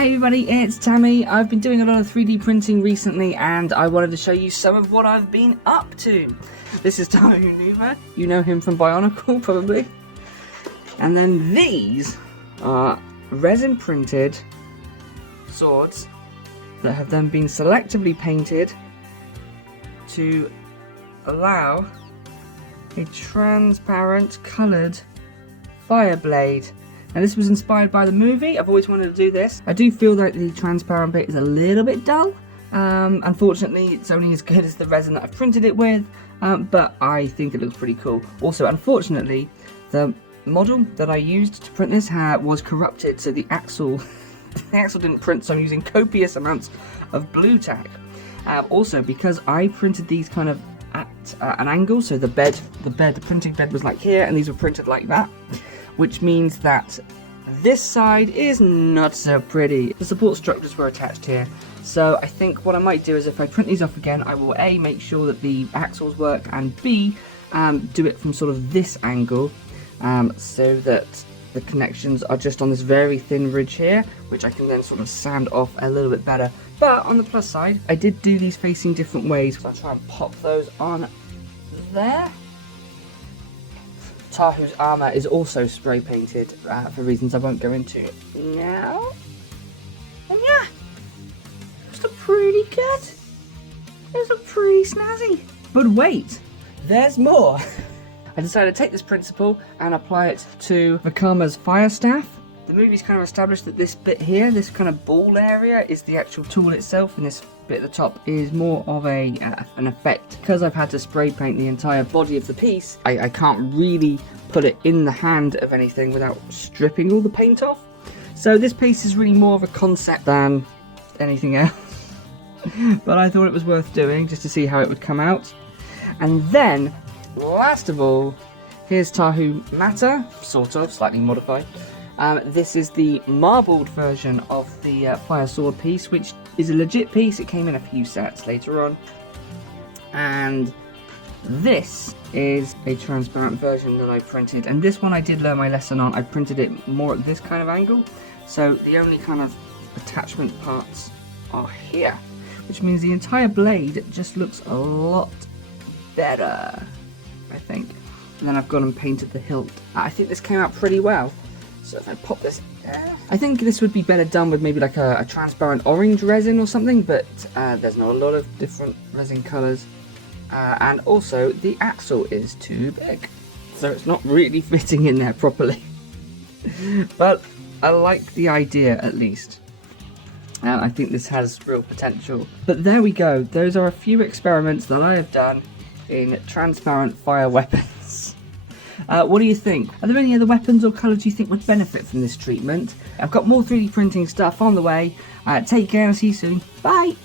Hey everybody, it's Tammy. I've been doing a lot of 3D printing recently and I wanted to show you some of what I've been up to. This is Tammy Nuva. You know him from Bionicle probably. And then these are resin printed swords that have then been selectively painted to allow a transparent coloured fire blade. Now this was inspired by the movie. I've always wanted to do this. I do feel that the transparent bit is a little bit dull. Unfortunately, it's only as good as the resin that I've printed it with, but I think it looks pretty cool. Also, unfortunately, the model that I used to print this was corrupted, so the axle, didn't print, so I'm using copious amounts of blue tack. Also, because I printed these kind of at an angle, so the printing bed was like here, and these were printed like that, which means that this side is not so pretty. The support structures were attached here, so I think what I might do is if I print these off again, I will A, make sure that the axles work, and B, do it from sort of this angle, so that the connections are just on this very thin ridge here, which I can then sort of sand off a little bit better. But on the plus side, I did do these facing different ways, so I'll try and pop those on there. Tahu's armour is also spray painted for reasons I won't go into now. And yeah, those look pretty good. Those look pretty snazzy. But wait, there's more. I decided to take this principle and apply it to Vakama's Firestaff. The movie's kind of established that this bit here, this kind of ball area, is the actual tool itself, and this bit at the top is more of an effect. Because I've had to spray paint the entire body of the piece, I can't really put it in the hand of anything without stripping all the paint off. So this piece is really more of a concept than anything else. But I thought it was worth doing just to see how it would come out. And then, last of all, here's Tahu Mata, sort of, slightly modified. This is the marbled version of the Fire Sword piece, which is a legit piece. It came in a few sets later on. And this is a transparent version that I printed. And this one I did learn my lesson on. I printed it more at this kind of angle. So the only kind of attachment parts are here, which means the entire blade just looks a lot better, I think. And then I've gone and painted the hilt. I think this came out pretty well. So if I pop this there, I think this would be better done with maybe like a transparent orange resin or something, but there's not a lot of different resin colours. And also the axle is too big, so it's not really fitting in there properly. But I like the idea at least. I think this has real potential. But there we go, those are a few experiments that I have done in transparent fire weapons. What do you think? Are there any other weapons or colours you think would benefit from this treatment? I've got more 3D printing stuff on the way. Take care and see you soon. Bye!